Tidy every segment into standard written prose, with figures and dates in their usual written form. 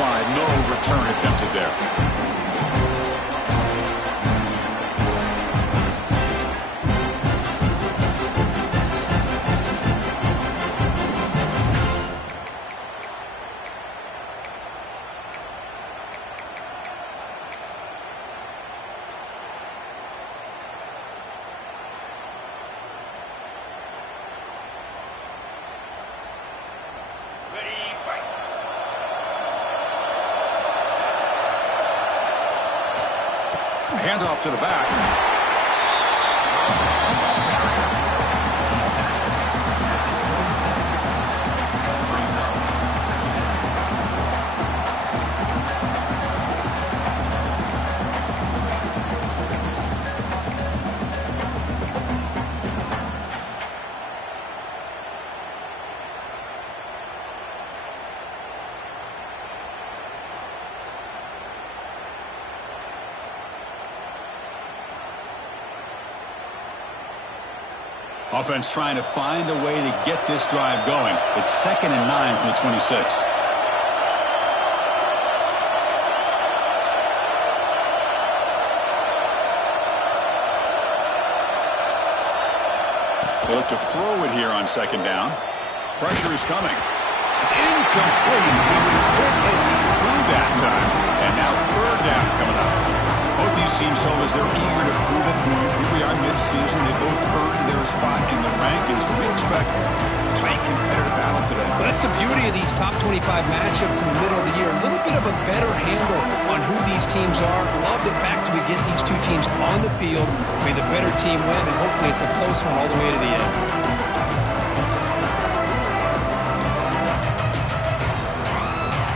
5. No return attempted there. Handoff to the back. Offense trying to find a way to get this drive going. It's 2nd and 9 from the 26. They look to throw it here on 2nd down. Pressure is coming. It's incomplete. He was hit as he threw that time. And now 3rd down coming up. Both these teams told us they're eager to prove a point. Here we are mid-season. They both earned their spot in the rankings, but we expect tight competitive battle today. Well, that's the beauty of these top 25 matchups in the middle of the year. A little bit of a better handle on who these teams are. Love the fact that we get these two teams on the field. May the better team win, and hopefully it's a close one all the way to the end.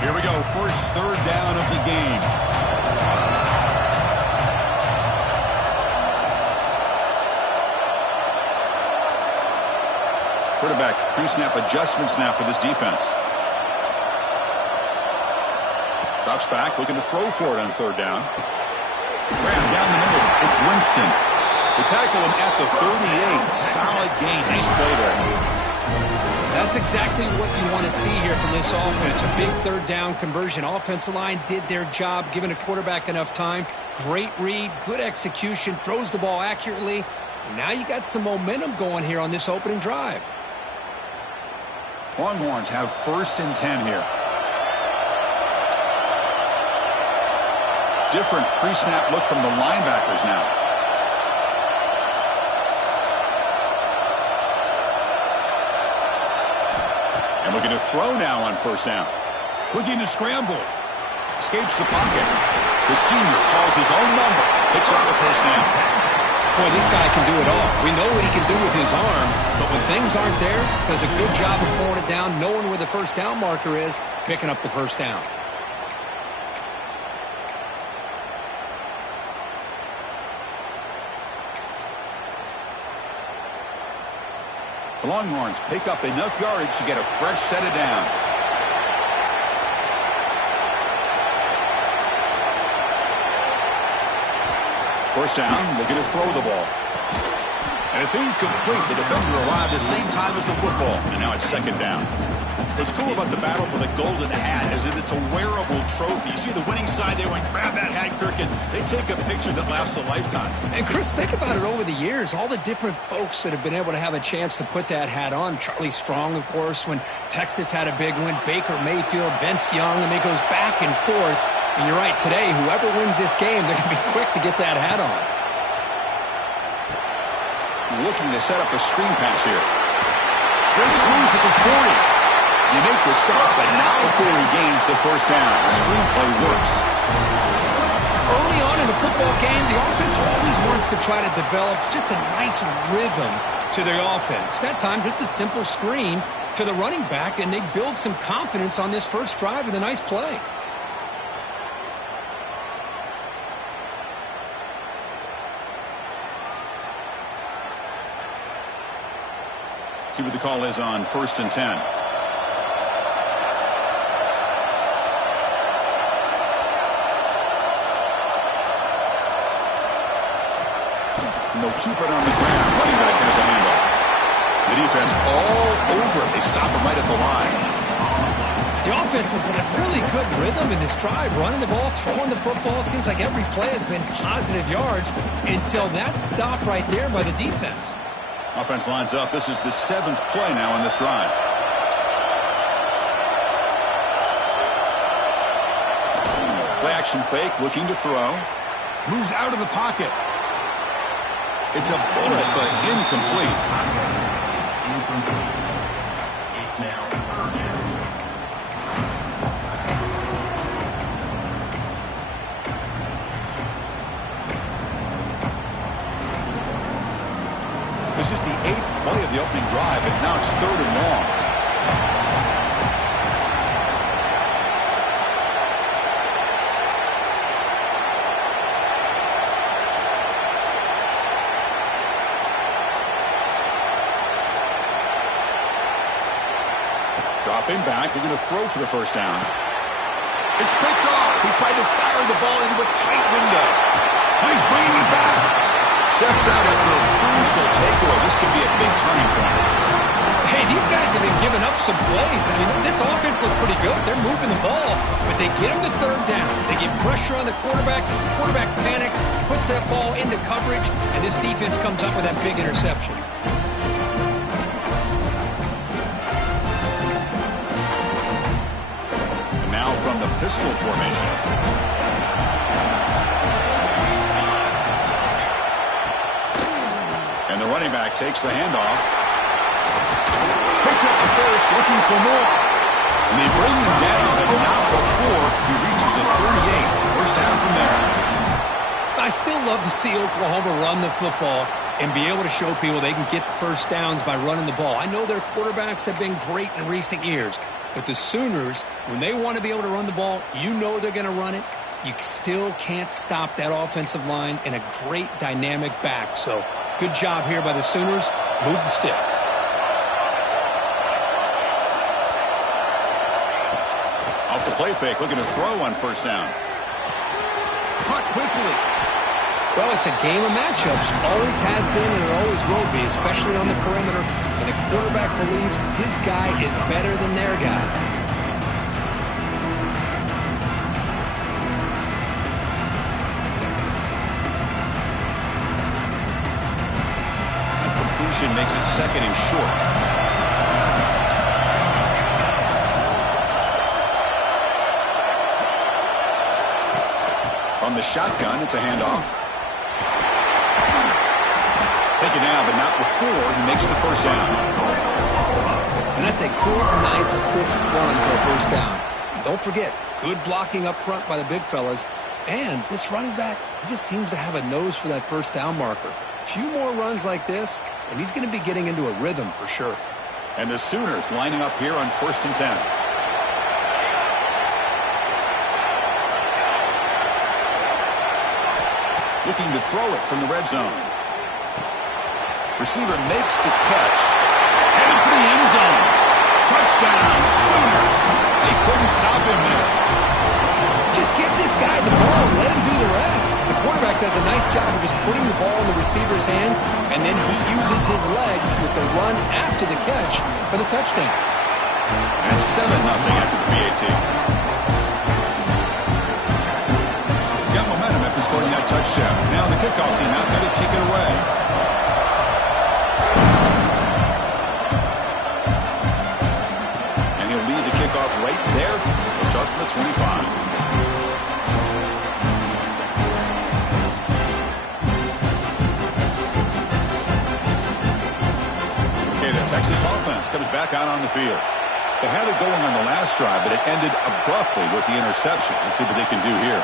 Here we go. First 3rd down of the game. Quarterback pre-snap adjustments now for this defense. Drops back, looking to throw for it on 3rd down. Grab down the middle. It's Winston. They tackle him at the 38. Solid gain. Nice play there. That's exactly what you want to see here from this offense. A big 3rd down conversion. Offensive line did their job, giving a quarterback enough time. Great read, good execution, throws the ball accurately. And now you got some momentum going here on this opening drive. Longhorns have 1st and 10 here. Different pre-snap look from the linebackers now. And looking to throw now on 1st down. Looking to scramble. Escapes the pocket. The senior calls his own number. Picks up the 1st down. Boy, this guy can do it all. We know what he can do with his arm, but when things aren't there, does a good job of pulling it down, knowing where the 1st down marker is, picking up the 1st down. The Longhorns pick up enough yardage to get a fresh set of downs. First down, looking to throw the ball. And it's incomplete. The defender arrived at the same time as the football. And now it's 2nd down. What's cool about the battle for the golden hat is that it's a wearable trophy. You see the winning side, they went, grab that hat, Kirk, and they take a picture that lasts a lifetime. And Chris, think about it over the years, all the different folks that have been able to have a chance to put that hat on. Charlie Strong, of course, when Texas had a big win. Baker Mayfield, Vince Young, and it goes back and forth. And you're right, today, whoever wins this game, they're going to be quick to get that hat on. Looking to set up a screen pass here. Breaks loose at the 40. You make the stop, but not before he gains the 1st down. The screenplay works. Early on in the football game, the offense always wants to try to develop just a nice rhythm to their offense. That time, just a simple screen to the running back, and they build some confidence on this first drive with a nice play. See what the call is on 1st and 10. And they'll keep it on the ground. Running back has the handoff. The defense all over. They stop him right at the line. The offense has had really good rhythm in this drive, running the ball, throwing the football. Seems like every play has been positive yards until that stop right there by the defense. Offense lines up. This is the 7th play now in this drive. Play action fake, looking to throw. Moves out of the pocket. It's a bullet, but incomplete. This is the 8th play of the opening drive, and now it's 3rd and long. Dropping back, looking to throw for the first down. It's picked off. He tried to fire the ball into a tight window. And he's bringing it back. Steps out after a crucial takeaway. This could be a big turning point. Hey, these guys have been giving up some plays. I mean, this offense looks pretty good. They're moving the ball, but they get him to 3rd down. They get pressure on the quarterback. The quarterback panics, puts that ball into coverage, and this defense comes up with that big interception. And now from the pistol formation. And the running back takes the handoff. Picks up the first, looking for more. And they bring him down, but not before he reaches the 38. First down from there. I still love to see Oklahoma run the football and be able to show people they can get first downs by running the ball. I know their quarterbacks have been great in recent years, but the Sooners, when they want to be able to run the ball, you know they're going to run it. You still can't stop that offensive line and a great dynamic back. So good job here by the Sooners. Move the sticks. Off the play fake, looking to throw on first down. Caught quickly. Well, it's a game of matchups. Always has been and it always will be, especially on the perimeter. And the quarterback believes his guy is better than their guy. A completion makes it 2nd and short. From the shotgun, it's a handoff. Taken down, but not before he makes the first down. And that's a good, nice, crisp run for a first down. Don't forget, good blocking up front by the big fellas. And this running back, he just seems to have a nose for that first down marker. A few more runs like this, and he's going to be getting into a rhythm for sure. And the Sooners lining up here on 1st and 10. Looking to throw it from the red zone. Receiver makes the catch. Headed for the end zone. Touchdown, Sooners. They couldn't stop him there. Just give this guy the ball and let him do the rest. The quarterback does a nice job of just putting the ball in the receiver's hands, and then he uses his legs with the run after the catch for the touchdown. And 7-0 after the PAT. Got momentum after scoring that touchdown. Now the kickoff team out there to kick it away. And he'll lead the kickoff right there. We'll start from the 25. Okay, the Texas offense comes back out on the field. They had it going on the last drive, but it ended abruptly with the interception. Let's see what they can do here.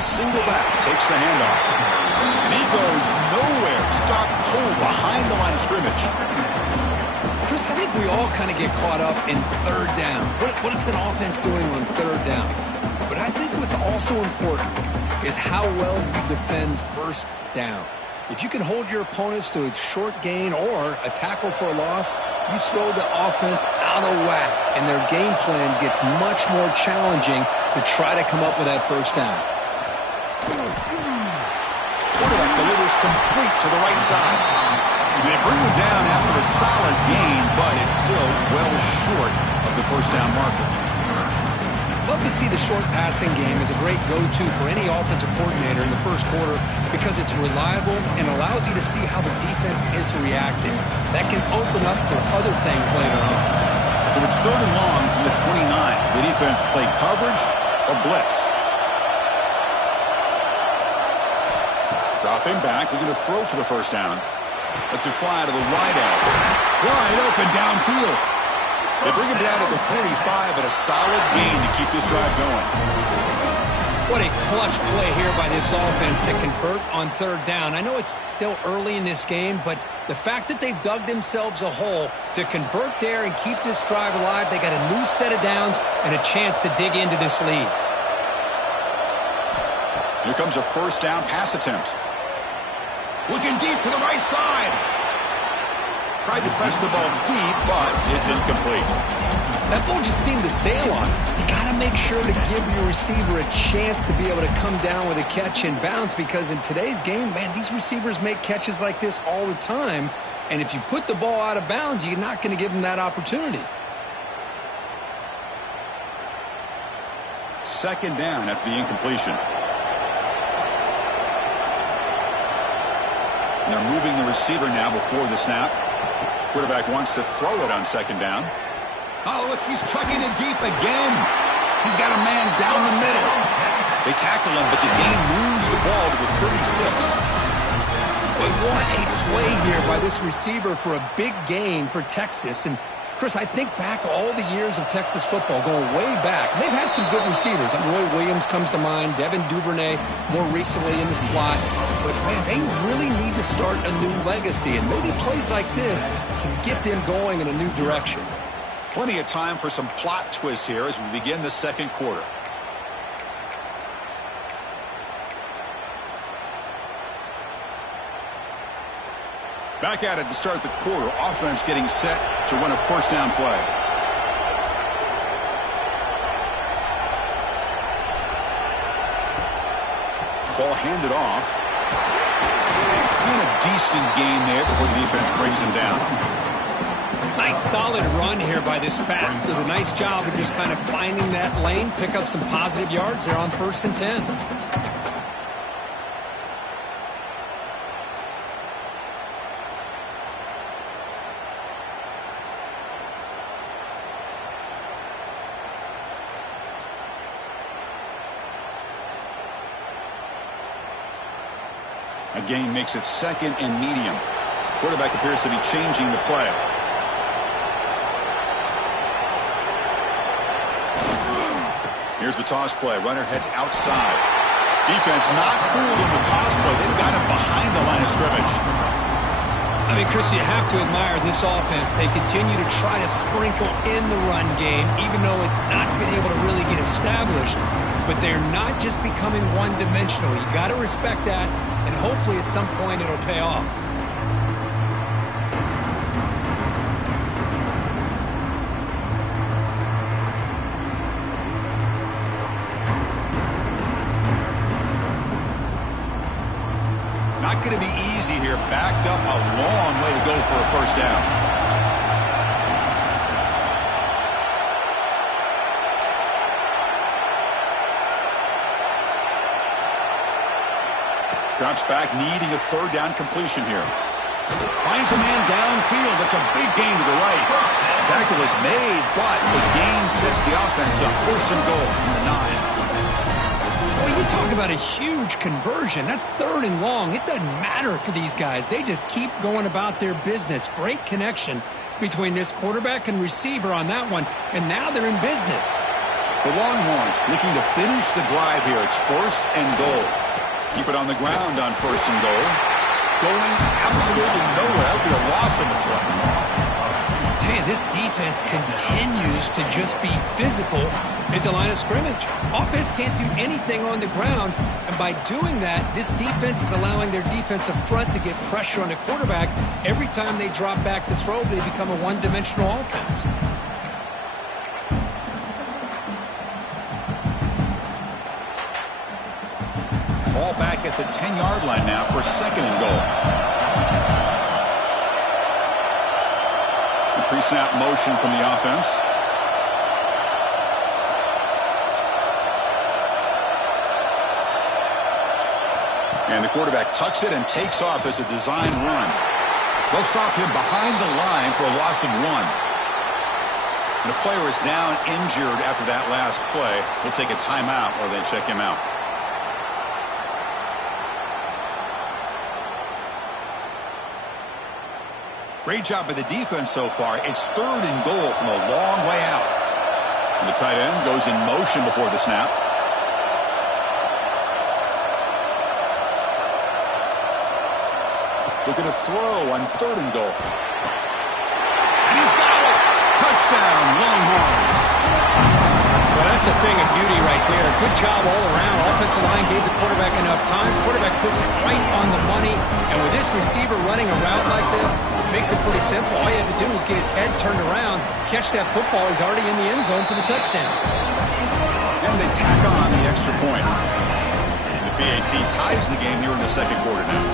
Single back, takes the handoff. And he goes nowhere. Stopped cold behind the line of scrimmage. Chris, I think we all kind of get caught up in 3rd down. What is an offense doing on 3rd down? But I think what's also important is how well you defend 1st down. If you can hold your opponents to a short gain or a tackle for a loss, you throw the offense out of whack, and their game plan gets much more challenging to try to come up with that 1st down. Quarterback delivers complete to the right side. They bring him down after a solid gain, but it's still well short of the first down marker. Love to see the short passing game as a great go-to for any offensive coordinator in the first quarter because it's reliable and allows you to see how the defense is reacting. That can open up for other things later on. So it's 3rd and long from the 29. The defense play coverage or blitz. Dropping back, looking to throw for the first down. Let's it fly to the wide out. Wide open downfield. They bring him down at the 45 at a solid gain to keep this drive going. What a clutch play here by this offense to convert on 3rd down. I know it's still early in this game, but the fact that they've dug themselves a hole to convert there and keep this drive alive, they got a new set of downs and a chance to dig into this lead. Here comes a first down pass attempt. Looking deep to the right side. Tried to press the ball deep, but it's incomplete. That ball just seemed to sail on. You got to make sure to give your receiver a chance to be able to come down with a catch and bounce because in today's game, man, these receivers make catches like this all the time. And if you put the ball out of bounds, you're not going to give them that opportunity. 2nd down after the incompletion. And they're moving the receiver now before the snap. Quarterback wants to throw it on 2nd down. Oh, look, he's trucking it deep again. He's got a man down the middle. They tackle him, but the gain moves the ball to the 36. But what a play here by this receiver for a big gain for Texas. And, Chris, I think back all the years of Texas football, going way back. They've had some good receivers. Roy Williams comes to mind, Devin Duvernay more recently in the slot. But, man, they really need to start a new legacy. And maybe plays like this can get them going in a new direction. Plenty of time for some plot twists here as we begin the 2nd quarter. Back at it to start the quarter. Offense getting set to run a first down play. Ball handed off. And a decent gain there before the defense brings him down. Nice solid run here by this back. Did a nice job of just kind of finding that lane, pick up some positive yards there on 1st and 10. A gain makes it 2nd and medium. Quarterback appears to be changing the play. Here's the toss play. Runner heads outside. Defense not fooled in the toss play. They've got him behind the line of scrimmage. I mean, Chris, you have to admire this offense. They continue to try to sprinkle in the run game, even though it's not been able to really get established. But they're not just becoming one-dimensional. You got to respect that, and hopefully at some point it'll pay off. Not going to be easy here. Backed up a long way to go for a first down. Drops back, needing a 3rd down completion here. Finds a man downfield. That's a big gain to the right. Tackle is made, but the gain sets the offense up. 1st and goal from the 9. Well, you talk about a huge conversion. That's 3rd and long. It doesn't matter for these guys. They just keep going about their business. Great connection between this quarterback and receiver on that one, and now they're in business. The Longhorns looking to finish the drive here. It's 1st and goal. Keep it on the ground on 1st and goal. Going absolutely nowhere. That'll be a loss in the play. Tell you, this defense continues to just be physical at the line of scrimmage. Offense can't do anything on the ground, and by doing that, this defense is allowing their defensive front to get pressure on the quarterback. Every time they drop back to throw, they become a one-dimensional offense. Ball back at the 10-yard line now for 2nd and goal. The pre-snap motion from the offense. And the quarterback tucks it and takes off as a design run. They'll stop him behind the line for a loss of 1. And the player is down injured after that last play. We'll take a timeout or they check him out. Great job by the defense so far. It's 3rd and goal from a long way out. And the tight end goes in motion before the snap. Look at a throw on 3rd and goal. And he's got it! Touchdown, Longhorns. Well, that's a thing of beauty right there. Good job all around. Offensive line gave the quarterback enough time. Quarterback puts it right on the money. And with this receiver running a route like this, makes it pretty simple. All you have to do is get his head turned around, catch that football. He's already in the end zone for the touchdown. And they tack on the extra point. The PAT ties the game here in the 2nd quarter now.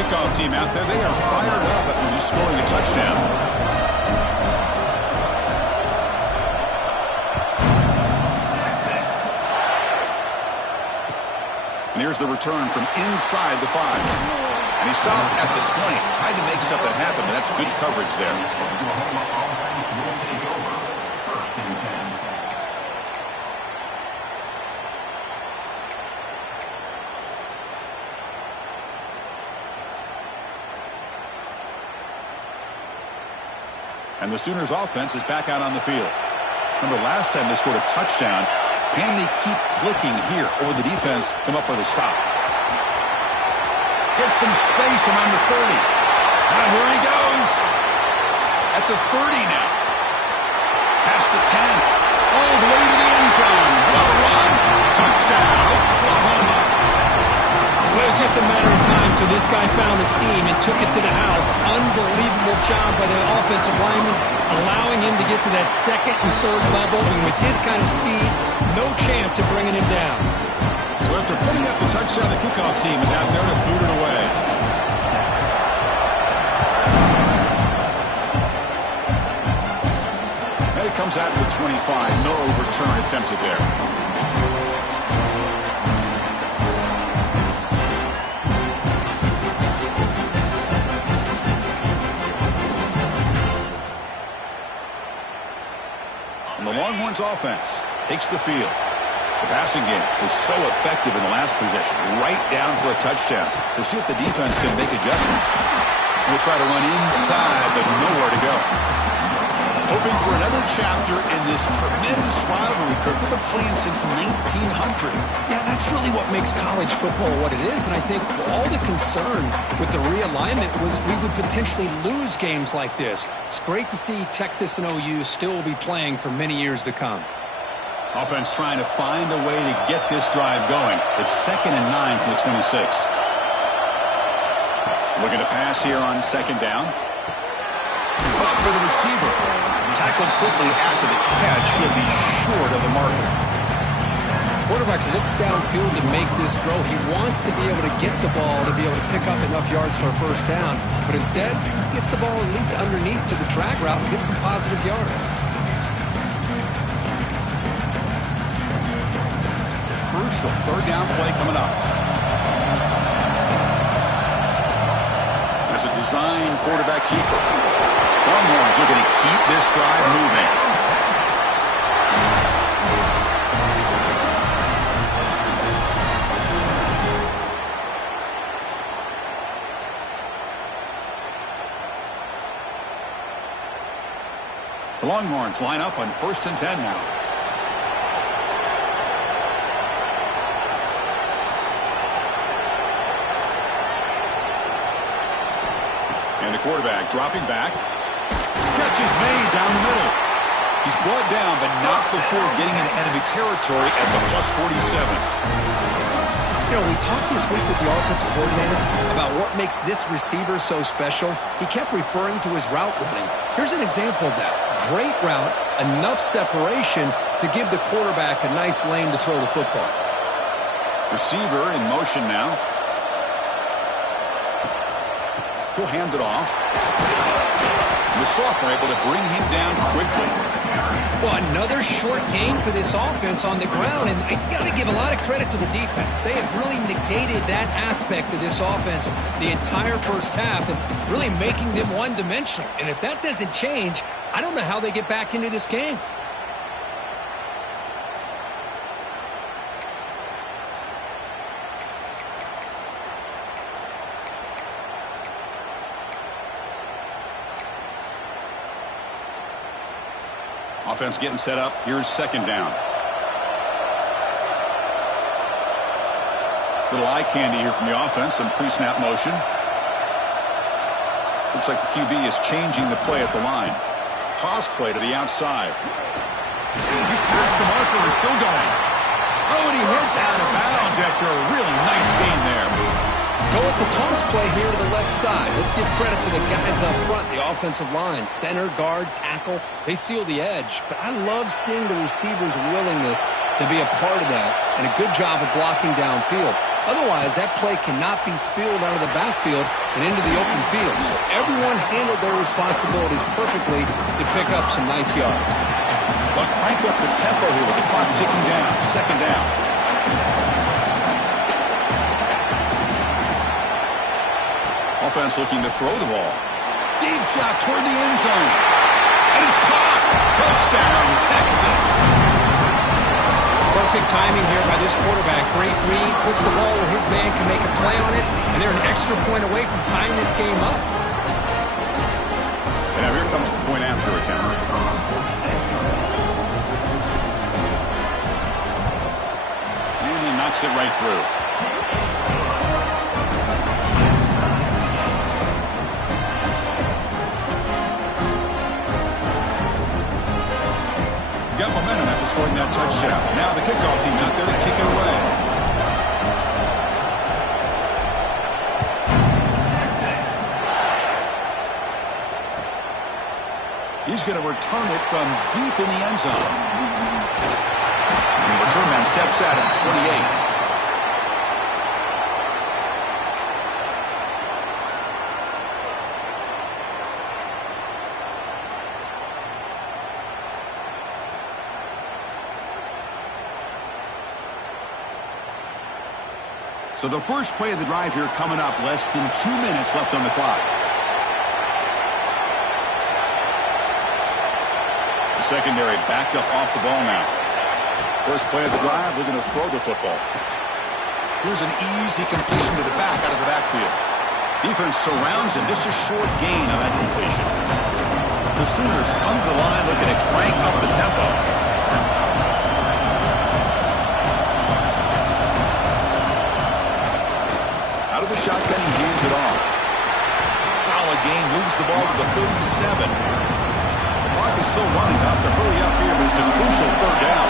Kickoff team out there, they are fired up after just scoring a touchdown. And here's the return from inside the 5. And he stopped at the 20. Tried to make something happen, but that's good coverage there. And the Sooners offense is back out on the field. Remember, last time they scored a touchdown. Can they keep clicking here, or will the defense come up with a stop? Gets some space around the 30. Now here he goes. At the 30 now. Past the 10. All the way to the end zone. Well run. Touchdown, Oklahoma. Well, it was just a matter of time till this guy found a seam and took it to the house. Unbelievable job by the offensive lineman, allowing him to get to that 2nd and 3rd level. And with his kind of speed, no chance of bringing him down. So after putting up the touchdown, the kickoff team is out there to boot it away. And it comes out to the 25. No return attempted there. And the Longhorns offense takes the field. The passing game was so effective in the last possession. Right down for a touchdown. We'll see if the defense can make adjustments. We'll try to run inside, but nowhere to go. Hoping for another chapter in this tremendous rivalry. Kirk, they've been playing since 1900. Yeah, that's really what makes college football what it is. And I think all the concern with the realignment was we would potentially lose games like this. It's great to see Texas and OU still be playing for many years to come. Offense trying to find a way to get this drive going. It's 2nd and 9 from the 26. Looking to pass here on 2nd down. Caught for the receiver. Tackled quickly after the catch. He'll be short of the marker. Quarterback looks downfield to make this throw. He wants to be able to get the ball to be able to pick up enough yards for a 1st down. But instead, he gets the ball at least underneath to the drag route and gets some positive yards. Crucial 3rd down play coming up. As a design quarterback keeper. Longhorns are going to keep this drive moving. The Longhorns line up on 1st and 10 now. And the quarterback dropping back. Catch is made down the middle. He's brought down, but not before getting into enemy territory at the +47. You know, we talked this week with the offensive coordinator about what makes this receiver so special. He kept referring to his route running. Here's an example of that. Great route, enough separation to give the quarterback a nice lane to throw the football. Receiver in motion now. He'll hand it off. The sophomore able to bring him down quickly. Well, another short gain for this offense on the ground, and you got to give a lot of credit to the defense. They have really negated that aspect of this offense the entire first half and really making them one-dimensional. And if that doesn't change, I don't know how they get back into this game. Offense getting set up. Here's second down. Little eye candy here from the offense. Some pre-snap motion. Looks like the QB is changing the play at the line. Toss play to the outside. He's past the marker and still going. Oh, and he heads out of bounds after a really nice gain there. Go with the toss play here to the left side. Let's give credit to the guys up front, the offensive line. Center, guard, tackle, they seal the edge. But I love seeing the receiver's willingness to be a part of that and a good job of blocking downfield. Otherwise, that play cannot be spilled out of the backfield and into the open field. So everyone handled their responsibilities perfectly to pick up some nice yards. But crank up the tempo here with the clock ticking down. Second down. Offense looking to throw the ball. Deep shot toward the end zone. And it's caught. Touchdown, Texas. Perfect timing here by this quarterback. Great read. Puts the ball where his man can make a play on it. And they're an extra point away from tying this game up. And now here comes the point after attempt. And he knocks it right through. Got momentum after scoring that touchdown. Now the kickoff team out there to kick it away. He's going to return it from deep in the end zone. The return man steps out at 28. So the first play of the drive here coming up. Less than 2 minutes left on the clock. The secondary backed up off the ball now. First play of the drive, they're going to throw the football. Here's an easy completion to the back out of the backfield. Defense surrounds him. Just a short gain on that completion. The Sooners come to the line looking to crank up the tempo. Out of the shotgun, he hands it off. Solid gain, moves the ball to the 37. The clock is still running. They'll have to hurry up here, but it's a crucial third down.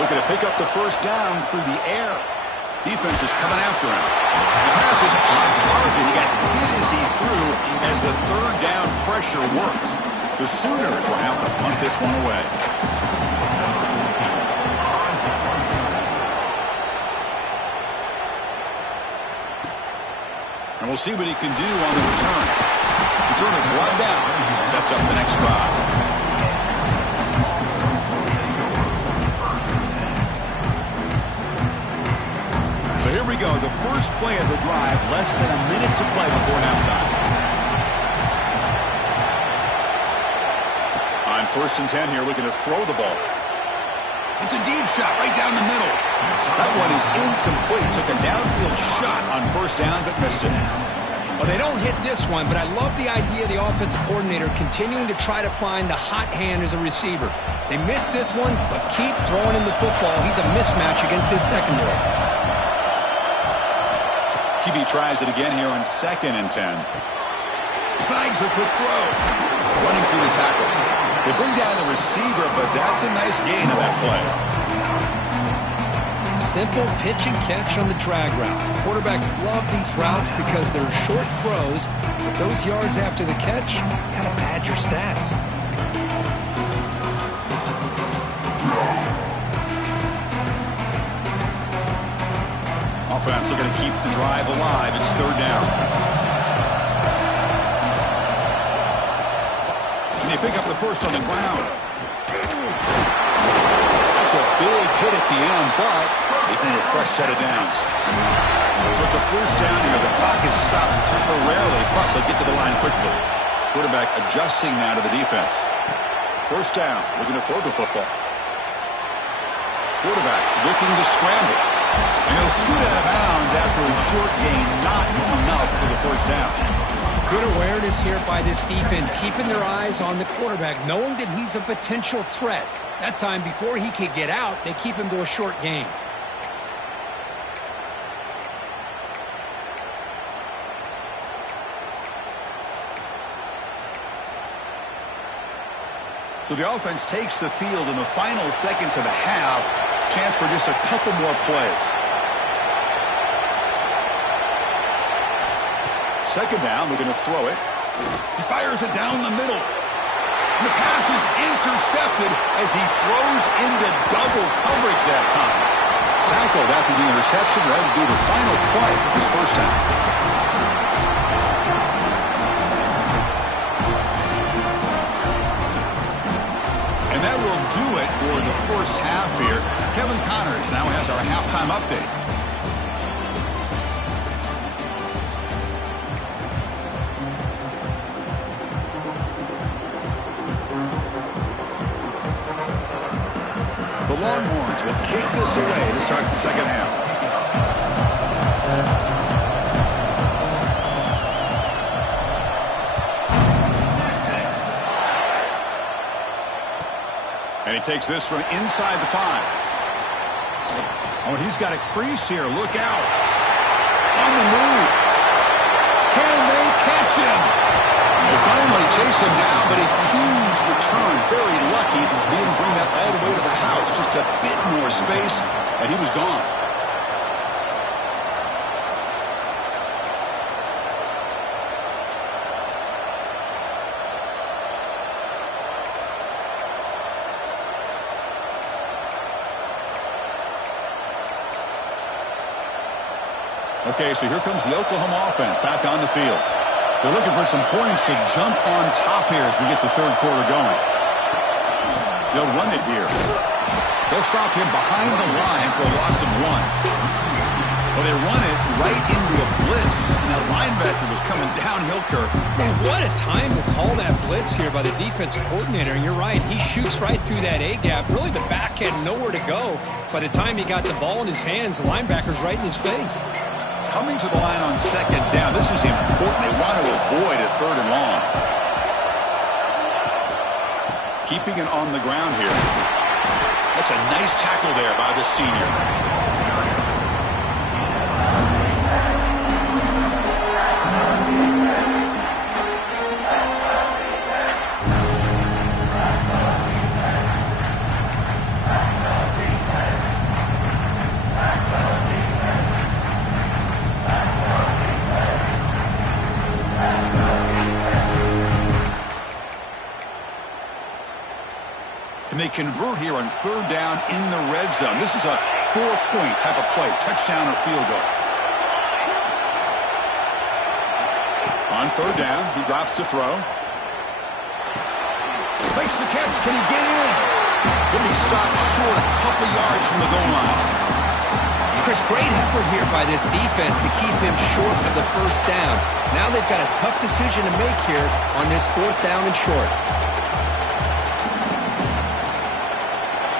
Looking to pick up the first down through the air. Defense is coming after him. The pass is off target. He got hit as he threw as the third down pressure works. The Sooners will have to punt this one away. And we'll see what he can do on the return. Return it one down. Sets up the next drive. So here we go. The first play of the drive. Less than a minute to play before halftime. On 1st and 10 here, looking to throw the ball. It's a deep shot right down the middle. That one is incomplete. Took a downfield shot on first down, but missed it. Well, they don't hit this one, but I love the idea of the offensive coordinator continuing to try to find the hot hand as a receiver. They missed this one, but keep throwing him the football. He's a mismatch against this secondary. QB tries it again here on 2nd and 10. Snags a quick throw. Running through the tackle. They bring down the receiver, but that's a nice gain on that play. Simple pitch and catch on the drag route. Quarterbacks love these routes because they're short throws, but those yards after the catch kind of pad your stats. Offense looking to keep the drive alive. It's third down. And they pick up the first on the ground. That's a big hit at the end, but they need a fresh set of downs. So it's a first down here. The clock is stopped temporarily, but they'll get to the line quickly. Quarterback adjusting now to the defense. First down, looking to throw the football. Quarterback looking to scramble. And he'll scoot out of bounds after a short gain, not enough for the first down. Good awareness here by this defense, keeping their eyes on the quarterback, knowing that he's a potential threat. That time, before he could get out, they keep him to a short gain. So the offense takes the field in the final seconds of the half. Chance for just a couple more plays. Second down, we're going to throw it. He fires it down the middle. And the pass is intercepted as he throws into double coverage that time. Tackled after the interception. That would be the final play of this first half. And that will do it for the first half here. Kevin Connors now has our halftime update. The Longhorns will kick this away to start the second half. And he takes this from inside the 5. Oh, and he's got a crease here. Look out. On the move. Can they catch him? They finally chase him down, but a huge return. Very lucky. He didn't bring that all the way to the house. Just a bit more space, and he was gone. Okay, so here comes the Oklahoma offense back on the field. They're looking for some points to jump on top here as we get the third quarter going. They'll run it here. They'll stop him behind the line for a loss of 1. Well, they run it right into a blitz, and that linebacker was coming downhill, Kirk. Man, what a time to call that blitz here by the defensive coordinator. And you're right, he shoots right through that A-gap. Really, the back had nowhere to go. By the time he got the ball in his hands, the linebacker's right in his face. Coming to the line on second down. This is important. They want to avoid a third and long. Keeping it on the ground here. That's a nice tackle there by the senior. And they convert here on third down in the red zone. This is a 4-point type of play, touchdown or field goal. On third down, he drops to throw. Makes the catch. Can he get in? Then he stops short a couple yards from the goal line. Chris, great effort here by this defense to keep him short of the first down. Now they've got a tough decision to make here on this fourth down and short.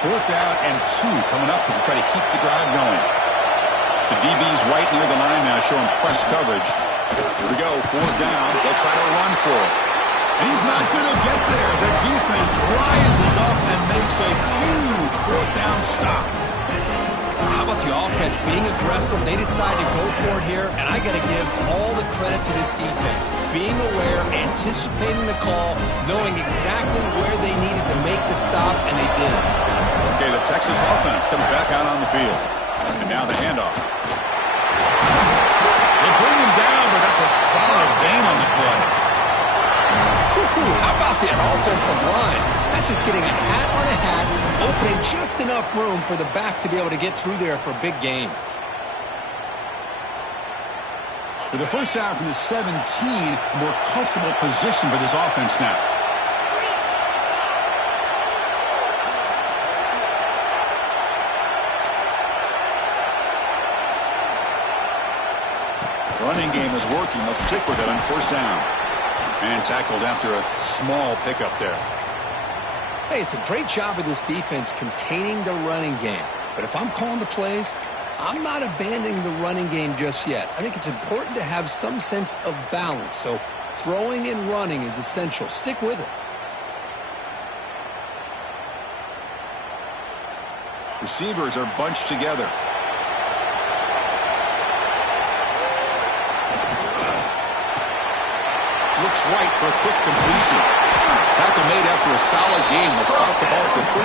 Fourth down and 2 coming up as they try to keep the drive going. The DB's right near the line now showing press coverage. Here we go, fourth down. They'll try to run for it. And he's not going to get there. The defense rises up and makes a huge fourth down stop. How about the offense being aggressive? They decide to go for it here, and I got to give all the credit to this defense. Being aware, anticipating the call, knowing exactly where they needed to make the stop, and they did. Okay, the Texas offense comes back out on the field. And now the handoff. They bring him down, but that's a solid gain on the play. How about that offensive line? That's just getting a hat on a hat, opening just enough room for the back to be able to get through there for a big gain. With the first down from the 17, more comfortable position for this offense now. Running game is working. They'll stick with it on first down. And tackled after a small pickup there. Hey, it's a great job of this defense containing the running game. But if I'm calling the plays, I'm not abandoning the running game just yet. I think it's important to have some sense of balance. So throwing and running is essential. Stick with it. Receivers are bunched together. Looks right for a quick completion. Tackle made after a solid game. Will start the ball at the 31.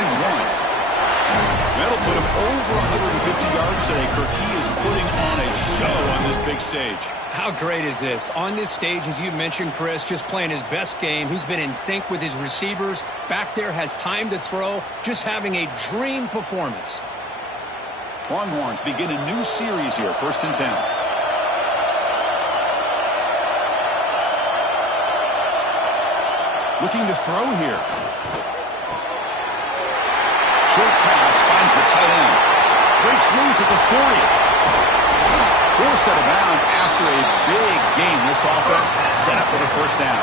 That'll put him over 150 yards today. Kirk, he is putting on a show on this big stage. How great is this? On this stage, as you mentioned, Chris, just playing his best game. He's been in sync with his receivers. Back there, has time to throw. Just having a dream performance. Longhorns begin a new series here. 1st and 10. Looking to throw here. Short pass finds the tight end. Breaks loose at the 40. Forced out of bounds after a big game. This offense set up for the first down.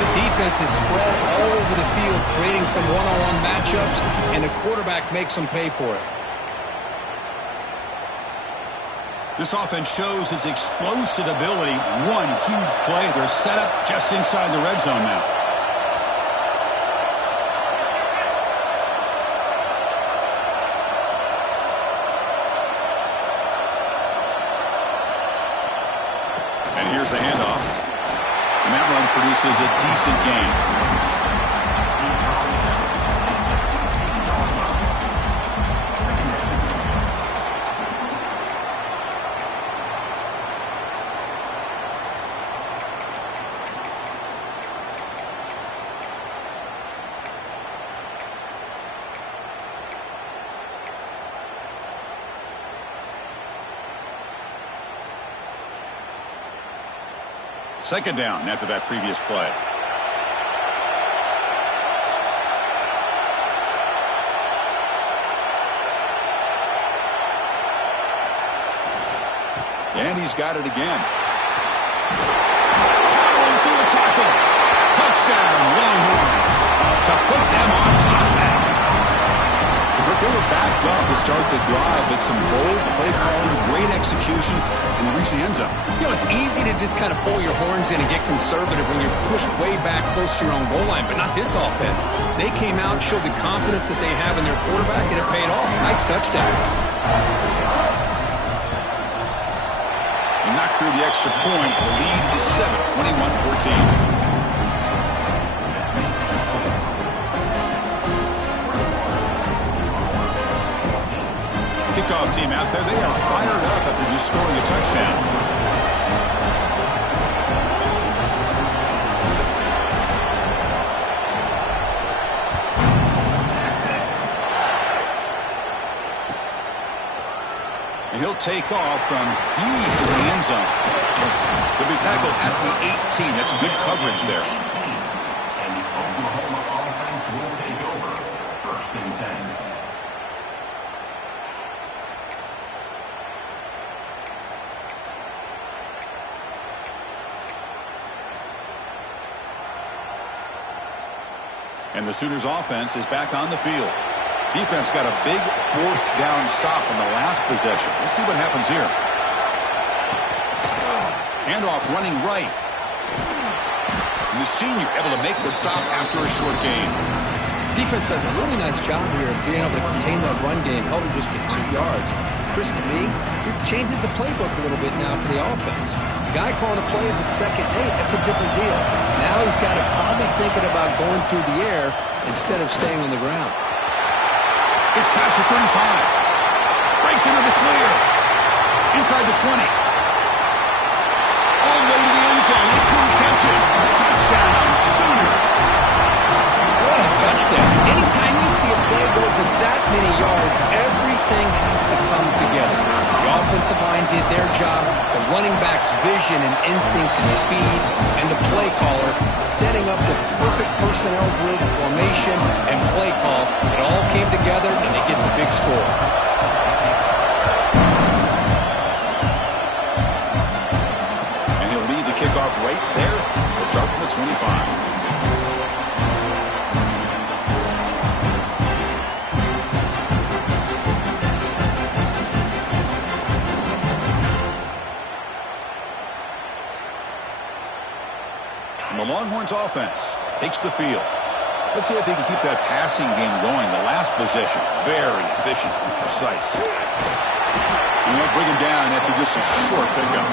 The defense is spread all over the field, creating some one-on-one matchups, and the quarterback makes them pay for it. This offense shows its explosive ability. One huge play. They're set up just inside the red zone now. And here's the handoff. And that run produces a decent gain. Second down after that previous play. And he's got it again. Powering through a tackle. Touchdown, Longhorns. To put them on top now. But they were backed up to start the drive, but some bold play calling, great execution, and they reached the end zone. You know, it's easy to just kind of pull your horns in and get conservative when you're pushed way back close to your own goal line, but not this offense. They came out, showed the confidence that they have in their quarterback, and it paid off. Nice touchdown. He knocked through the extra point. The lead is 7, 21-14. Kickoff team out there. They are fired up after just scoring a touchdown. And he'll take off from deep in the end zone. He'll be tackled at the 18. That's good coverage there. And the Oklahoma offense will take over. 1st and 10. And the Sooners offense is back on the field. Defense got a big 4th down stop on the last possession. Let's see what happens here. Handoff running right. And the senior able to make the stop after a short gain. Defense does a really nice job here of being able to contain that run game, held him just to 2 yards. Chris, to me, this changes the playbook a little bit now for the offense. The guy calling the plays at 2nd and 8, that's a different deal. Now he's got to probably thinking about going through the air instead of staying on the ground. It's past the 35. breaks into the clear. Inside the 20. All the way to the end zone. They couldn't catch it. Touchdown, Sooners. What a touchdown. Anytime you see a play go for that many yards, everything has to come together. The offensive line did their job, the running back's vision and instincts and speed, and the play caller setting up the perfect personnel group, formation, and play call. It all came together, and they get the big score. And he'll lead the kickoff right there. We'll start from the 25. The Longhorns offense takes the field. Let's see if they can keep that passing game going. The last possession, very efficient and precise. And they'll bring him down after just a short pickup.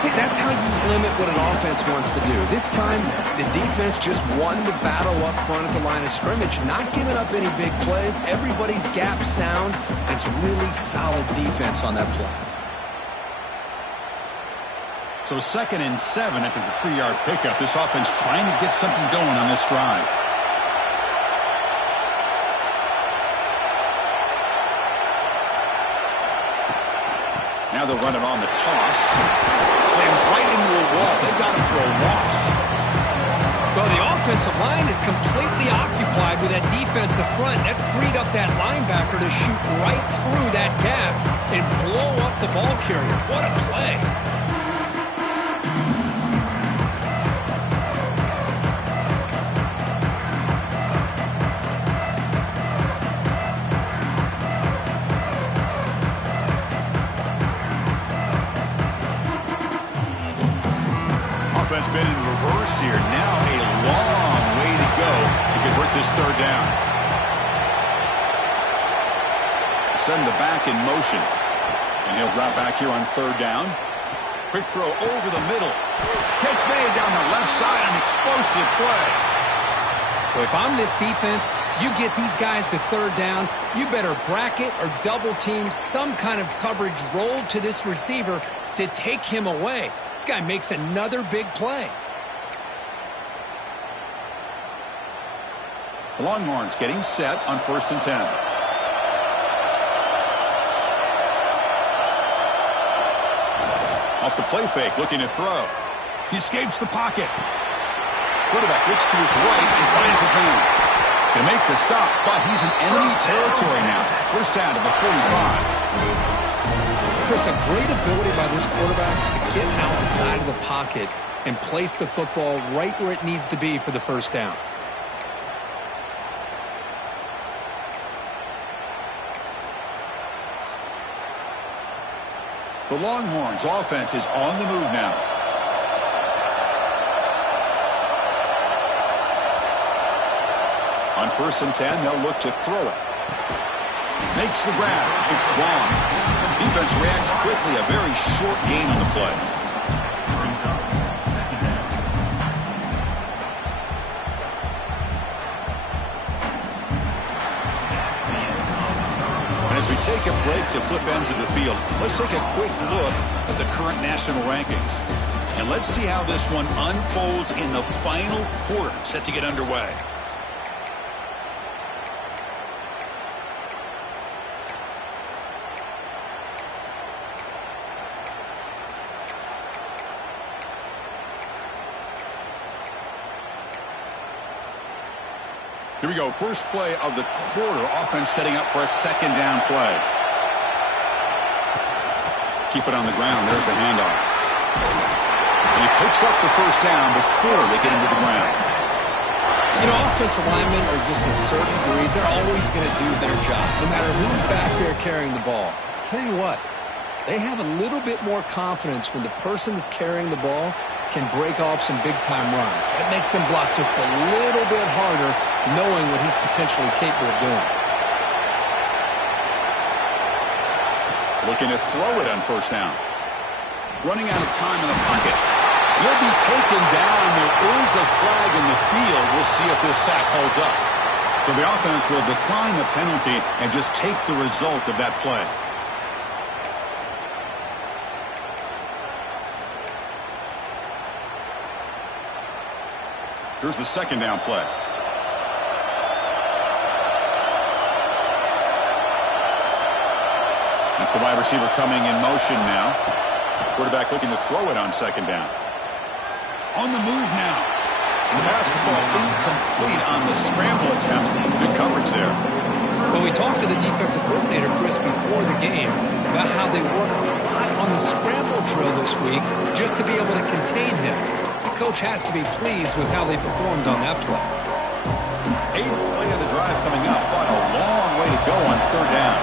See, that's how you limit what an offense wants to do. This time, the defense just won the battle up front at the line of scrimmage, not giving up any big plays. Everybody's gap sound. It's really solid defense on that play. So 2nd and 7 after the 3-yard pickup. This offense trying to get something going on this drive. Now they'll run it on the toss. Slams right into a wall. They got him for a loss. Well, the offensive line is completely occupied with that defensive front. That freed up that linebacker to shoot right through that gap and blow up the ball carrier. What a play. Offense been in reverse here. Now a long way to go to convert this 3rd down. Send the back in motion. And he'll drop back here on 3rd down. Quick throw over the middle. Catch made down the left side. An explosive play. Well, if I'm this defense, you get these guys to 3rd down, you better bracket or double team some kind of coverage rolled to this receiver to take him away. This guy makes another big play. The Longhorns getting set on 1st and 10. Off the play fake, looking to throw. He escapes the pocket. Quarterback looks to his right and finds his man. They make the stop, but he's in enemy territory now. 1st down to the 45. Chris, a great ability by this quarterback to get outside of the pocket and place the football right where it needs to be for the 1st down. The Longhorns offense is on the move now. On 1st and 10, they'll look to throw it. Makes the grab. It's gone. Defense reacts quickly. A very short gain on the play. And as we take a break to flip ends of the field, let's take a quick look at the current national rankings. And let's see how this one unfolds in the final quarter set to get underway. Here we go. First play of the quarter. Offense setting up for a 2nd down play. Keep it on the ground. There's the handoff. And he picks up the 1st down before they get into the ground. You know, offensive linemen are just a certain breed. They're always going to do their job, no matter who's back there carrying the ball. I'll tell you what, they have a little bit more confidence when the person that's carrying the ball can break off some big-time runs. That makes them block just a little bit harder, knowing what he's potentially capable of doing. Looking to throw it on 1st down. Running out of time in the pocket. He'll be taken down. There is a flag in the field. We'll see if this sack holds up. So the offense will decline the penalty and just take the result of that play. Here's the second down play. That's the wide receiver coming in motion now. Quarterback looking to throw it on second down. On the move now. And the pass will fall incomplete on the scramble attempt. Good coverage there. Well, we talked to the defensive coordinator, Chris, before the game about how they worked a lot on the scramble drill this week just to be able to contain him. The coach has to be pleased with how they performed on that play. Eighth play of the drive coming up, but a long way to go on third down.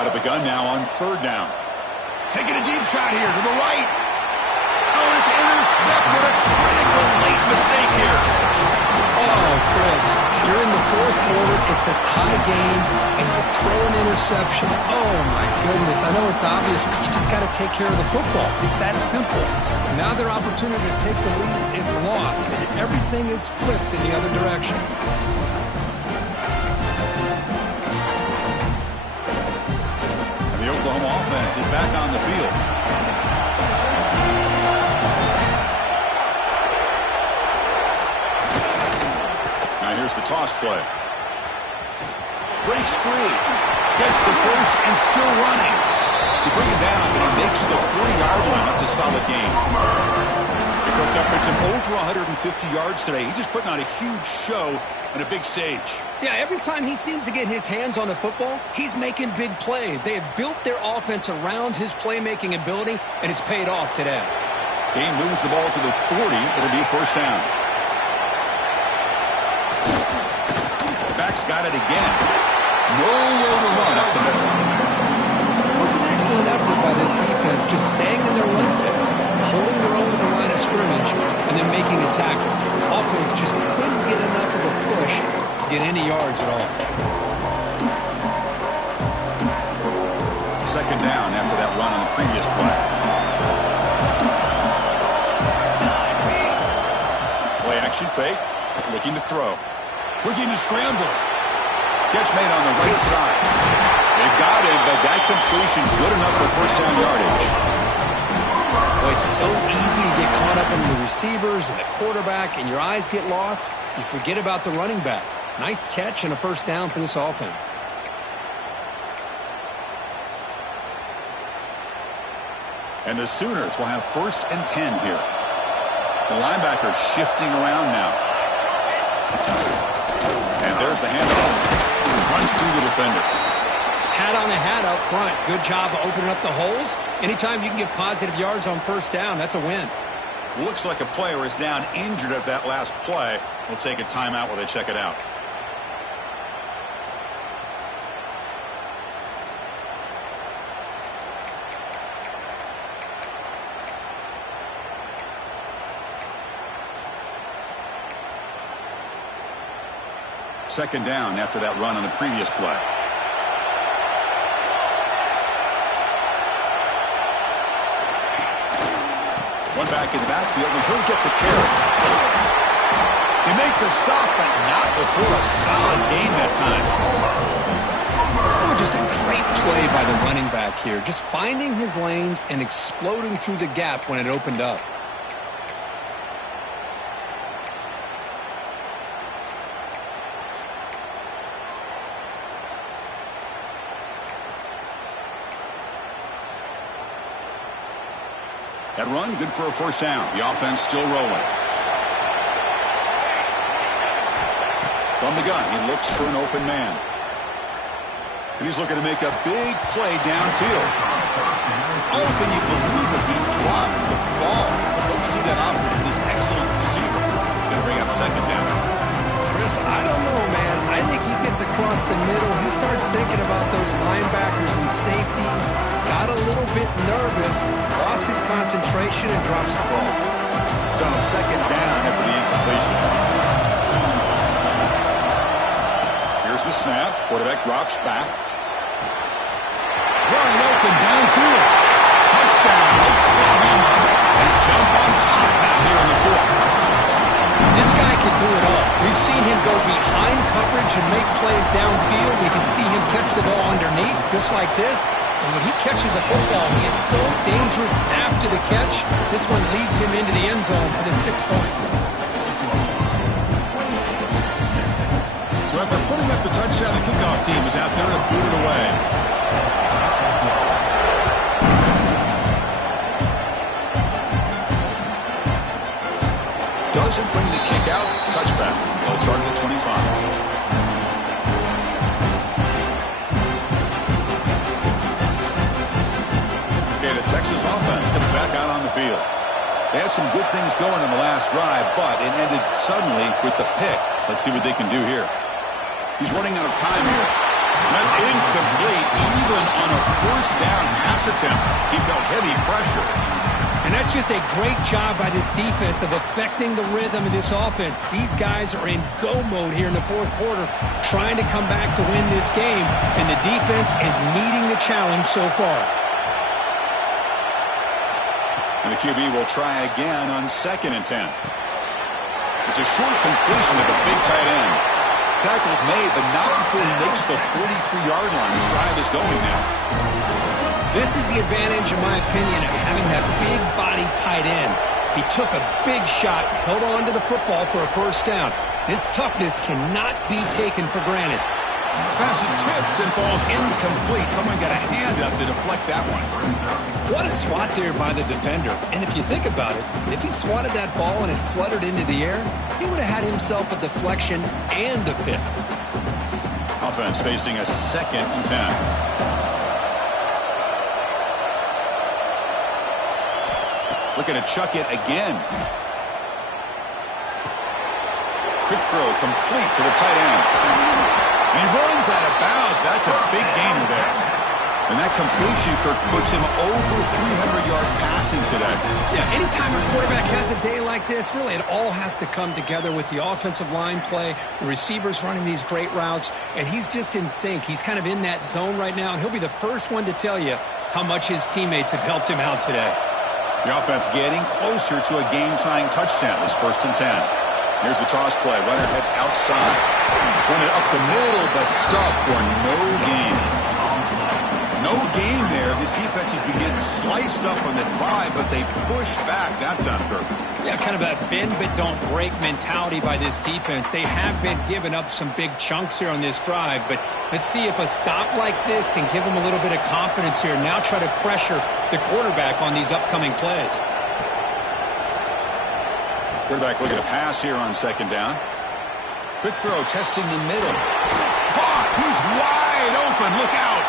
Out of the gun now on third down. Taking a deep shot here to the right. Oh, it's intercepted. A critical late mistake here. Oh, Chris, you're in the fourth quarter. It's a tie game, and you throw an interception. Oh, my goodness. I know it's obvious, but you just got to take care of the football. It's that simple. Now their opportunity to take the lead is lost, and everything is flipped in the other direction. The Oklahoma offense is back on the field. Now here's the toss play. Breaks free. Gets the first and still running. You bring it down, but he makes the 40-yard line. That's a solid game. He cooked up for some over 150 yards today. He's just putting on a huge show on a big stage. Yeah, every time he seems to get his hands on the football, he's making big plays. They have built their offense around his playmaking ability, and it's paid off today. Game moves the ball to the 40. It'll be first down. Back's got it again. Nowhere to run up the middle. It was an excellent effort by this defense, just staying in their run fix, holding their own at the line of scrimmage, and then making a tackle. Offense just couldn't get enough of a push to get any yards at all. Second down after that run on the previous play. Play action fake. Looking to throw. Looking to scramble. Catch made on the right side. They've got him, but that completion good enough for first down yardage. Well, it's so easy to get caught up in the receivers and the quarterback, and your eyes get lost. You forget about the running back. Nice catch and a first down for this offense. And the Sooners will have first and 10 here. The linebacker shifting around now. And there's the handoff. Runs through the defender. Hat on the hat up front. Good job of opening up the holes. Anytime you can get positive yards on first down, that's a win. Looks like a player is down injured at that last play. We'll take a timeout while they check it out. Second down after that run on the previous play. One back in the backfield, and he'll get the carry. They make the stop, but not before a solid gain that time. Oh, just a great play by the running back here. Just finding his lanes and exploding through the gap when it opened up. That run, good for a first down. The offense still rolling. From the gun, he looks for an open man. And he's looking to make a big play downfield. Oh, can you believe it? He dropped the ball. Don't see that often from this excellent receiver. He's going to bring up second down. Chris, I don't know, man. I think he gets across the middle. He starts thinking about those linebackers and safeties. Got a little bit nervous, lost his concentration, and drops the ball. So second down after the incompletion. Here's the snap. Quarterback drops back. Running open downfield. Touchdown. We've seen him go behind coverage and make plays downfield. We can see him catch the ball underneath, just like this. And when he catches a football, he is so dangerous after the catch. This one leads him into the end zone for the 6 points. So after putting up the touchdown, the kickoff team is out there to boot it away. Doesn't bring the kick out. Touchback. They'll start at the 25. Okay, the Texas offense comes back out on the field. They had some good things going in the last drive, but it ended suddenly with the pick. Let's see what they can do here. He's running out of time here. That's incomplete. Even on a first down pass attempt, he felt heavy pressure. And that's just a great job by this defense of affecting the rhythm of this offense. These guys are in go mode here in the fourth quarter, trying to come back to win this game, and the defense is meeting the challenge so far. And the QB will try again on 2nd and 10. It's a short completion to the big tight end. Tackle's made, but not before he makes the 43-yard line. This drive is going now. This is the advantage, in my opinion, of having that big body tight end. He took a big shot, held on to the football for a first down. This toughness cannot be taken for granted. Pass is tipped and falls incomplete. Someone got a hand up to deflect that one. What a swat there by the defender. And if you think about it, if he swatted that ball and it fluttered into the air, he would have had himself a deflection and a pick. Offense facing a 2nd and 10. Looking to chuck it again. Quick throw complete to the tight end. And he runs out of bounds. That's a big gainer there. And that completion, Kirk, puts him over 300 yards passing today. Yeah, anytime a quarterback has a day like this, really it all has to come together with the offensive line play, the receivers running these great routes, and he's just in sync. He's kind of in that zone right now, and he'll be the first one to tell you how much his teammates have helped him out today. The offense getting closer to a game-tying touchdown. This 1st and 10. Here's the toss play. Runner heads outside. Run it up the middle, but stuffed for no gain. No gain there. This defense has been getting sliced up on the drive, but they push back that time, Kirk. Yeah, kind of a bend but don't break mentality by this defense. They have been giving up some big chunks here on this drive, but let's see if a stop like this can give them a little bit of confidence here. Now try to pressure the quarterback on these upcoming plays. Quarterback looking to pass here on 2nd down. Quick throw, testing the middle. Caught! He's wide open. Look out!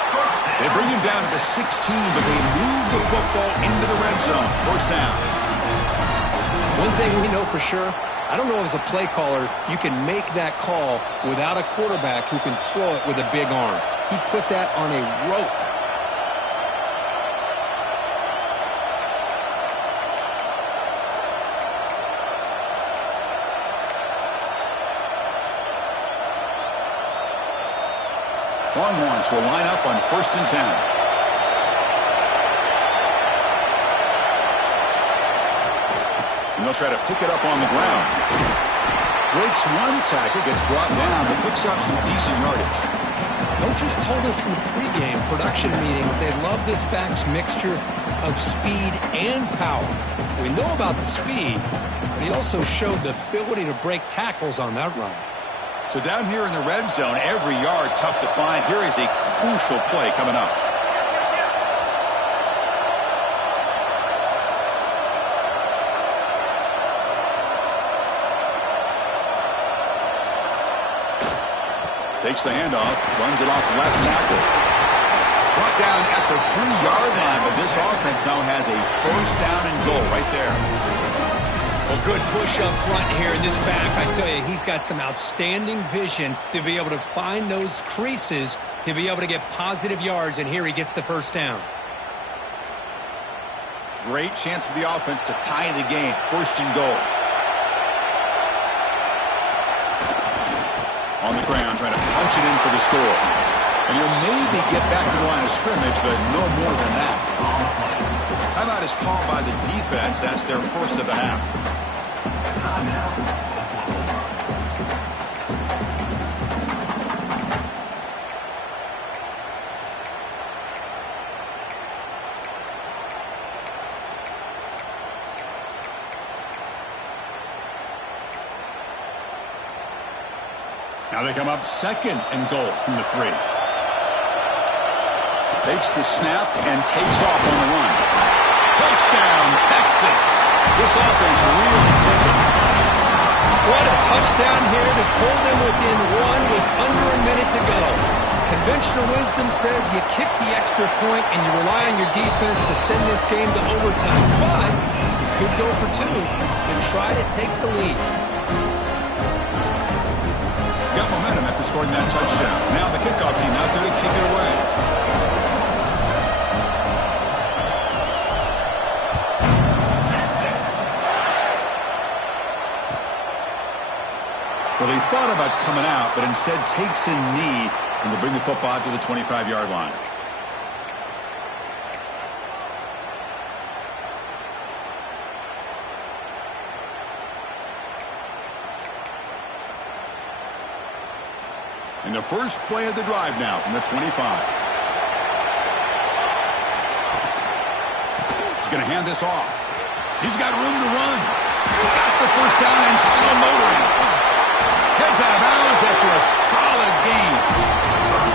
They bring him down to the 16, but they move the football into the red zone. 1st down. One thing we know for sure, I don't know as a play caller, you can make that call without a quarterback who can throw it with a big arm. He put that on a rope. Longhorns will line up on 1st and 10. And they'll try to pick it up on the ground. Breaks one tackle, gets brought down, but picks up some decent yardage. Coaches told us in the pregame production meetings they love this back's mixture of speed and power. We know about the speed, but he also showed the ability to break tackles on that run. So down here in the red zone, every yard tough to find. Here is a crucial play coming up. Takes the handoff, runs it off left tackle. Brought down at the 3-yard line, but this offense now has a 1st down and goal right there. Well, good push up front here in this back. I tell you, he's got some outstanding vision to be able to find those creases, to be able to get positive yards, and here he gets the 1st down. Great chance for the offense to tie the game. 1st and goal. On the ground, trying to punch it in for the score. And he'll maybe get back to the line of scrimmage, but no more than that. Timeout is called by the defense. That's their 1st of the half. Now they come up second and goal from the 3. Takes the snap and takes off on the run. Touchdown, Texas. This offense really clicking. What a touchdown here to pull them within 1 with under a minute to go. Conventional wisdom says you kick the extra point and you rely on your defense to send this game to overtime. But you could go for 2 and try to take the lead. Got momentum after scoring that touchdown. Now the kickoff team out there to kick it away. Well, he thought about coming out, but instead takes a knee and will bring the football to the 25-yard line. And the first play of the drive now from the 25. He's going to hand this off. He's got room to run. Got the first down and still motoring. Heads out of bounds after a solid game.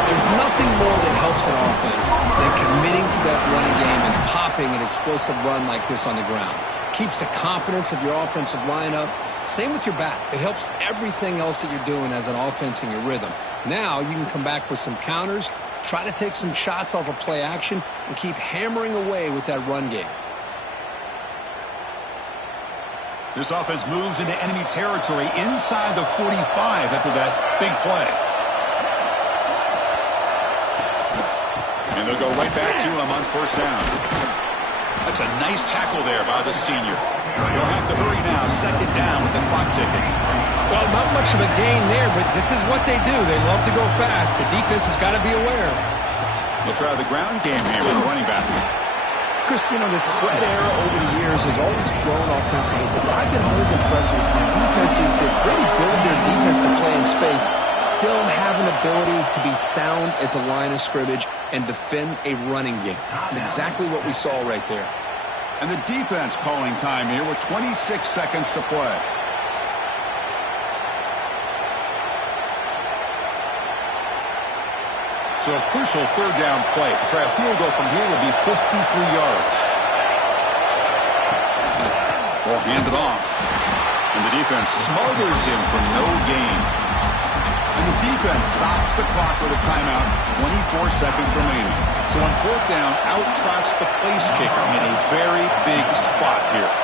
There's nothing more that helps an offense than committing to that running game and popping an explosive run like this on the ground. Keeps the confidence of your offensive lineup. Same with your back. It helps everything else that you're doing as an offense in your rhythm. Now you can come back with some counters, try to take some shots off of play action, and keep hammering away with that run game. This offense moves into enemy territory inside the 45 after that big play. And they'll go right back to him on first down. That's a nice tackle there by the senior. He'll have to hurry now, second down with the clock ticking. Well, not much of a gain there, but this is what they do. They love to go fast. The defense has got to be aware. They'll try the ground game here with the running back. Chris, you know, the spread era over the years has always grown offensively, but I've been always impressed with defenses that really build their defense to play in space, still have an ability to be sound at the line of scrimmage and defend a running game. It's exactly what we saw right there. And the defense calling time here with 26 seconds to play. So a crucial third down play. To try a field goal from here would be 53 yards. Well, hand it off. And the defense smothers him for no gain. And the defense stops the clock with a timeout. 24 seconds remaining. So on fourth down, out trots the place kicker in a very big spot here.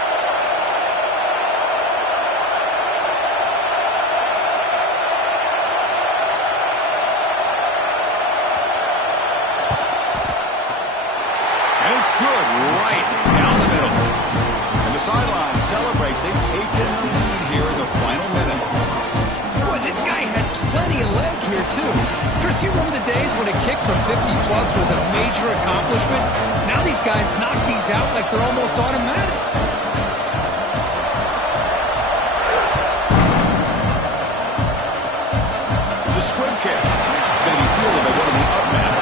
Good, right down the middle. And the sideline celebrates. They've taken the lead here in the final minute. Boy, this guy had plenty of leg here, too. Chris, you remember the days when a kick from 50-plus was a major accomplishment? Now these guys knock these out like they're almost automatic. It's a squib kick. It's going to be fielded by one of the up men.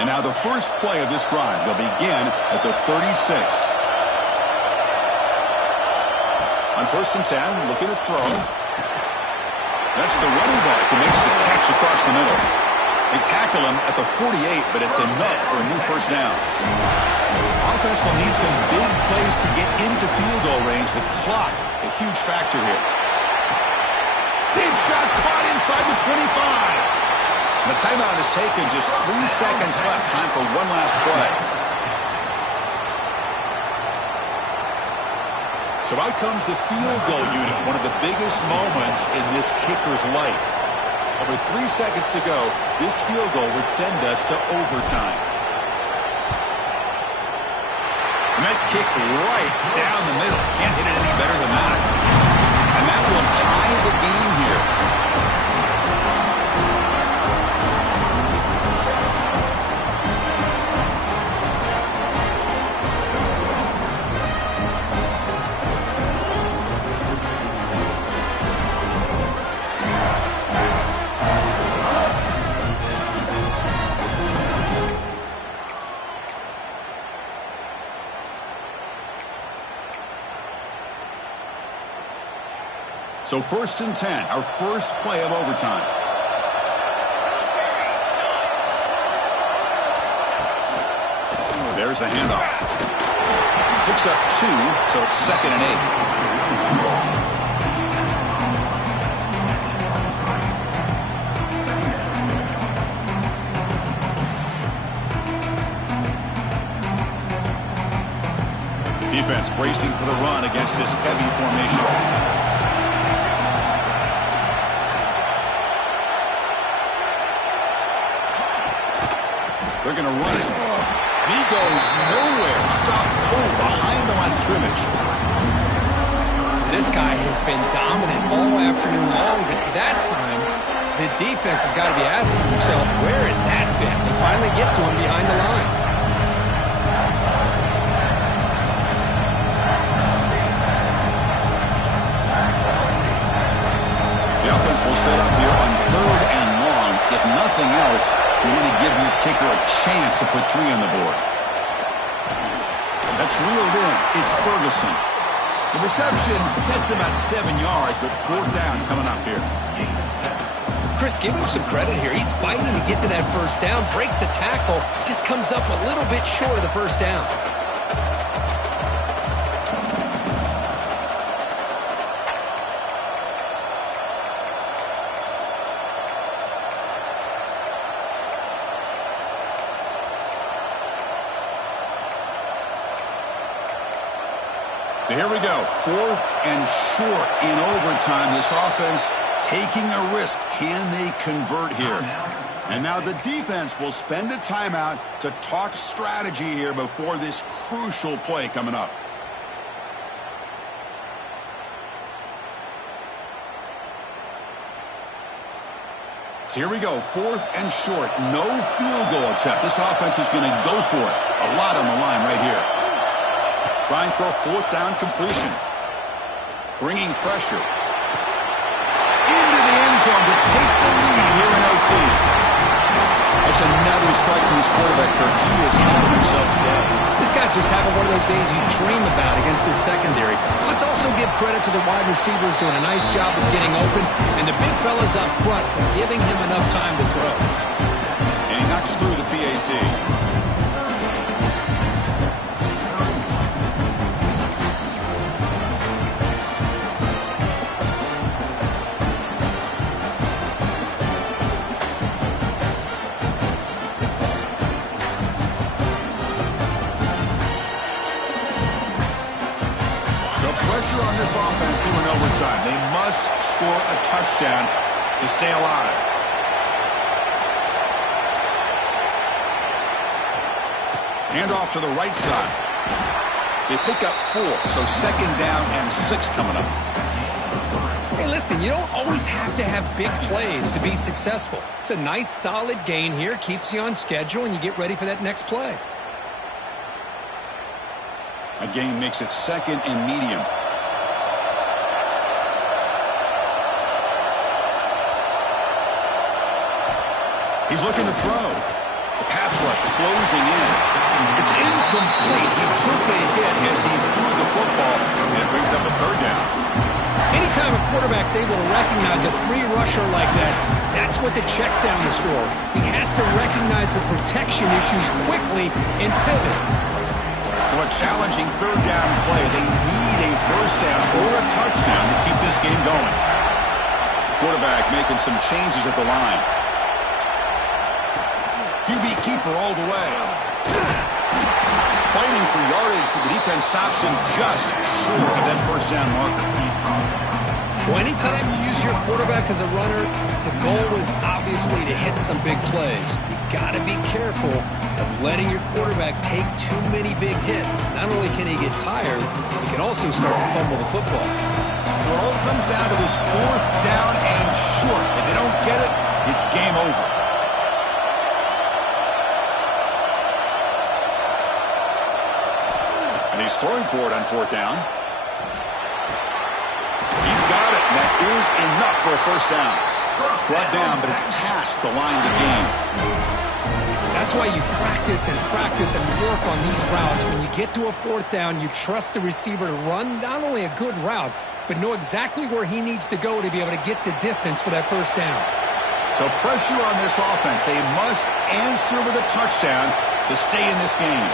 And now the first play of this drive. They'll begin at the 36. On first and 10, looking to throw. That's the running back who makes the catch across the middle. They tackle him at the 48, but it's enough for a new first down. Offense will need some big plays to get into field goal range. The clock, a huge factor here. Deep shot caught inside the 25. The timeout is taken, just 3 seconds left. Time for one last play. So out comes the field goal unit, one of the biggest moments in this kicker's life. Over 3 seconds to go, this field goal would send us to overtime. And that kick right down the middle. Can't hit it any better than that. And that will tie the game here. So 1st and 10, our first play of overtime. There's the handoff. Picks up 2, so it's 2nd and 8. Defense bracing for the run against this heavy formation. They're going to run it. He goes nowhere. Stop cold behind the line of scrimmage. This guy has been dominant all afternoon long, but that time, the defense has got to be asking themselves, where is that been? They finally get to him behind the line. The offense will set up here on 3rd and long. If nothing else, you want to give your kicker a chance to put 3 on the board. That's reeled in. It's Ferguson. The reception gets about 7 yards, but 4th down coming up here. Chris, give him some credit here. He's fighting to get to that 1st down, breaks the tackle, just comes up a little bit short of the 1st down. So here we go, 4th and short in overtime. This offense taking a risk. Can they convert here? And now the defense will spend a timeout to talk strategy here before this crucial play coming up. So here we go, 4th and short. No field goal attempt. This offense is going to go for it. A lot on the line right here. Trying for a 4th down completion. Bringing pressure. Into the end zone to take the lead here in OT. That's another strike from this quarterback, Kirk. He is holding himself dead. This guy's just having one of those days you dream about against this secondary. Let's also give credit to the wide receivers doing a nice job of getting open, and the big fellas up front for giving him enough time to throw. And he knocks through the PAT. On this offense here in overtime. They must score a touchdown to stay alive. Handoff to the right side. They pick up 4, so 2nd down and 6 coming up. Hey, listen, you don't always have to have big plays to be successful. It's a nice, solid gain here, keeps you on schedule, and you get ready for that next play. A gain makes it 2nd and medium. He's looking to throw. The pass rush closing in. It's incomplete. He took a hit as he threw the football, and it brings up a 3rd down. Anytime a quarterback's able to recognize a 3-rusher like that, that's what the check down is for. He has to recognize the protection issues quickly and pivot. So a challenging 3rd down play. They need a 1st down or a touchdown to keep this game going. Quarterback making some changes at the line. QB keeper all the way. Fighting for yardage, but the defense stops him just short of that 1st down marker. Well, anytime you use your quarterback as a runner, the goal is obviously to hit some big plays. You got to be careful of letting your quarterback take too many big hits. Not only can he get tired, he can also start to fumble the football. So it all comes down to this 4th down and short. If they don't get it, it's game over. And he's throwing for it on 4th down. He's got it, and that is enough for a 1st down. Brought down, but it's past the line of the game. That's why you practice and work on these routes. When you get to a fourth down, you trust the receiver to run not only a good route, but know exactly where he needs to go to be able to get the distance for that first down. So pressure on this offense. They must answer with a touchdown to stay in this game.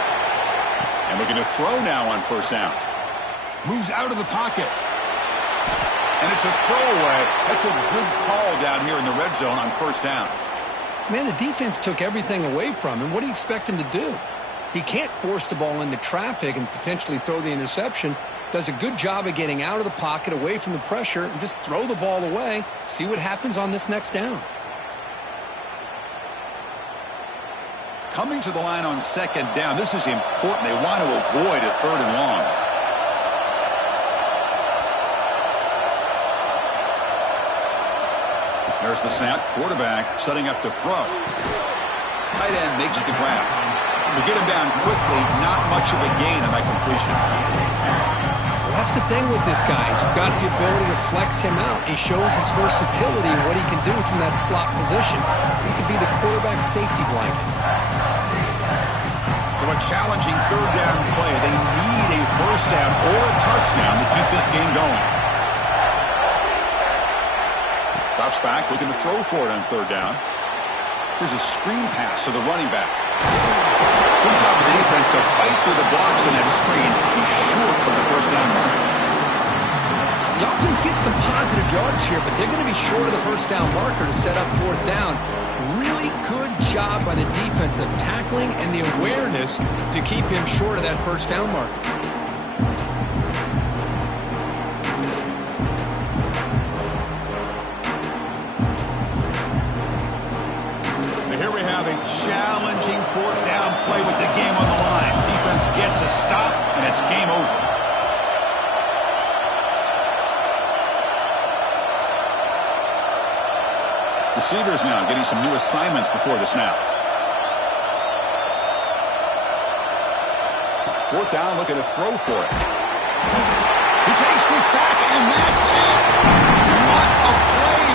And looking to throw now on first down. Moves out of the pocket. And it's a throwaway. That's a good call down here in the red zone on first down. Man, the defense took everything away from him. What do you expect him to do? He can't force the ball into traffic and potentially throw the interception. Does a good job of getting out of the pocket, away from the pressure, and just throw the ball away. See what happens on this next down. Coming to the line on second down. This is important. They want to avoid a third and long. There's the snap. Quarterback setting up to throw. Tight end makes the grab. We get him down quickly. Not much of a gain on that completion. Well, that's the thing with this guy. You've got the ability to flex him out. He shows his versatility and what he can do from that slot position. He could be the quarterback safety blanket. So a challenging third down play. They need a first down or a touchdown to keep this game going. Drops back, looking to throw for it on third down. Here's a screen pass to the running back. Good job of the defense to fight through the blocks in that screen. He's short of the first down mark. The offense gets some positive yards here, but they're going to be short of the first down marker to set up fourth down. Really good job by the defense of tackling and the awareness to keep him short of that first down marker. Challenging fourth down play with the game on the line. Defense gets a stop, and it's game over. Receivers now getting some new assignments before the snap. Fourth down, looking to throw for it. He takes the sack, and that's it.